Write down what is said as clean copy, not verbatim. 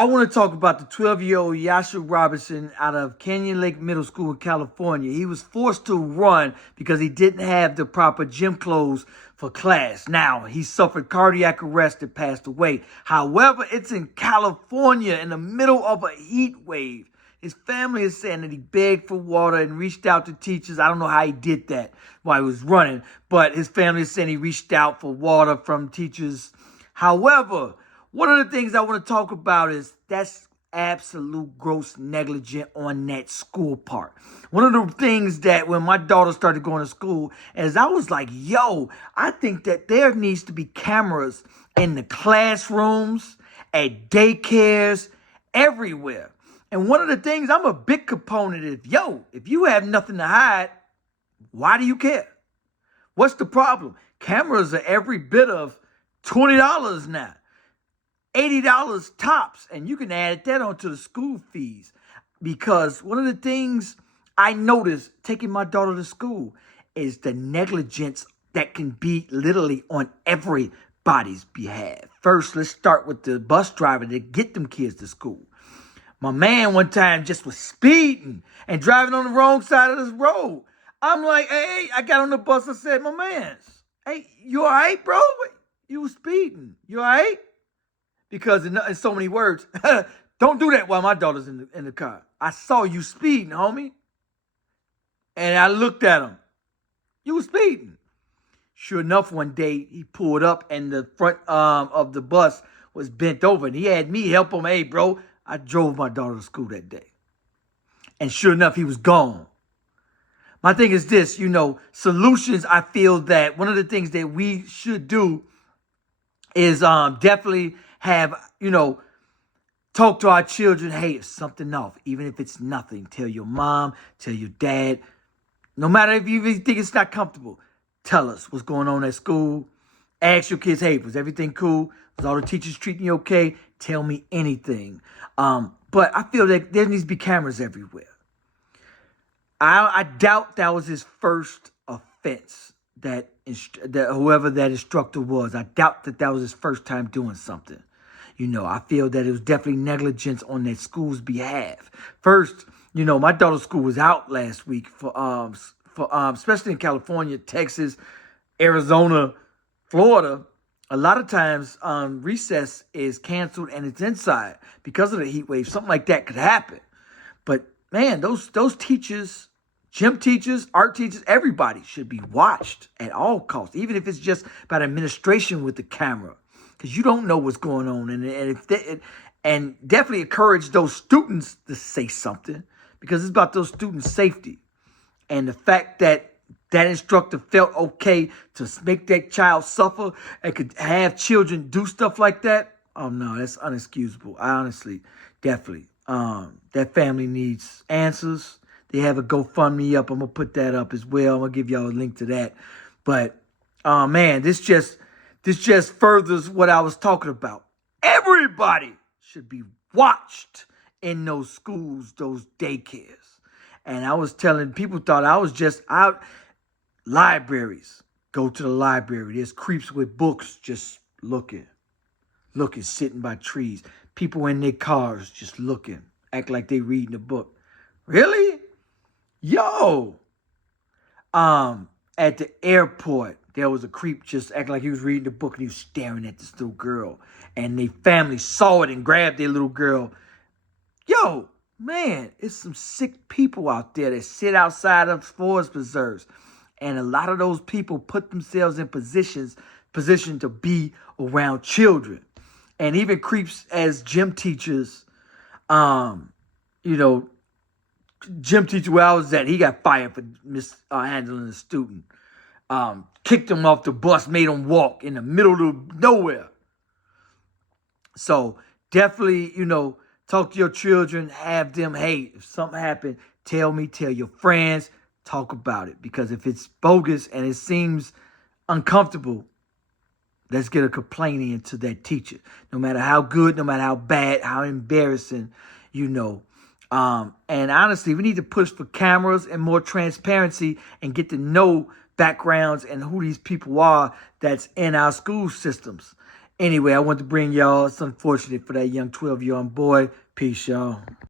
I want to talk about the 12-year-old Yahshua Robinson out of Canyon Lake Middle School in California. He was forced to run because he didn't have the proper gym clothes for class. Now, he suffered cardiac arrest and passed away. However, it's in California in the middle of a heat wave. His family is saying that he begged for water and reached out to teachers. I don't know how he did that while he was running, but his family is saying he reached out for water from teachers. However, one of the things I want to talk about is that's absolute gross negligence on that school part. One of the things that when my daughter started going to school is I was like, yo, I think that there needs to be cameras in the classrooms, at daycares, everywhere. And one of the things I'm a big component is, if you have nothing to hide, why do you care? What's the problem? Cameras are every bit of $20 now. $80 tops, and you can add that onto the school fees. Because one of the things I noticed taking my daughter to school is the negligence that can be literally on everybody's behalf. First, let's start with the bus driver to get them kids to school. My man one time just was speeding and driving on the wrong side of this road. I'm like, hey, I got on the bus and said, my man, hey, you all right, bro? You was speeding. You all right? Because in so many words, don't do that while my daughter's in the car. I saw you speeding, homie. And I looked at him. You were speeding. Sure enough, one day he pulled up and the front of the bus was bent over. And he had me help him. Hey, bro, I drove my daughter to school that day. And sure enough, he was gone. My thing is this, solutions. I feel that one of the things that we should do is definitely have, talk to our children. Hey, if something off, even if it's nothing, tell your mom, tell your dad. No matter if you think it's not comfortable, tell us what's going on at school. Ask your kids, hey, was everything cool? Was all the teachers treating you okay? Tell me anything. But I feel that there needs to be cameras everywhere. I doubt that was his first offense, that whoever that instructor was. I doubt that was his first time doing something. I feel that it was definitely negligence on that school's behalf. First, my daughter's school was out last week for especially in California, Texas, Arizona, Florida. A lot of times recess is canceled and it's inside because of the heat wave. Something like that could happen. But man, those teachers, gym teachers, art teachers, everybody should be watched at all costs, even if it's just about administration with the camera. Because you don't know what's going on. And definitely encourage those students to say something. Because it's about those students' safety. And the fact that that instructor felt okay to make that child suffer and could have children do stuff like that. Oh, no, that's unexcusable. I honestly, definitely. That family needs answers. They have a GoFundMe up. I'm going to put that up as well. I'm going to give y'all a link to that. But, man, this just furthers what I was talking about. Everybody should be watched in those schools, those daycares. And I was telling people thought I was just out. Libraries. Go to the library. There's creeps with books just looking, sitting by trees. People in their cars just looking, act like they reading a book. Really? Yo. At the airport, there was a creep just acting like he was reading the book and he was staring at this little girl. And their family saw it and grabbed their little girl. Yo, man, it's some sick people out there that sit outside of forest preserves. And a lot of those people put themselves in position to be around children. And even creeps as gym teachers, gym teacher where I was at, he got fired for mishandling a student. Kicked him off the bus, made him walk in the middle of nowhere. So definitely, talk to your children, have them, hey, if something happened, tell me, tell your friends, talk about it. Because if it's bogus and it seems uncomfortable, let's get a complaint into that teacher. No matter how good, no matter how bad, how embarrassing, And honestly, we need to push for cameras and more transparency and get to know backgrounds and who these people are that's in our school systems. Anyway, I want to bring y'all, it's unfortunate for that young 12-year-old boy. Peace, y'all.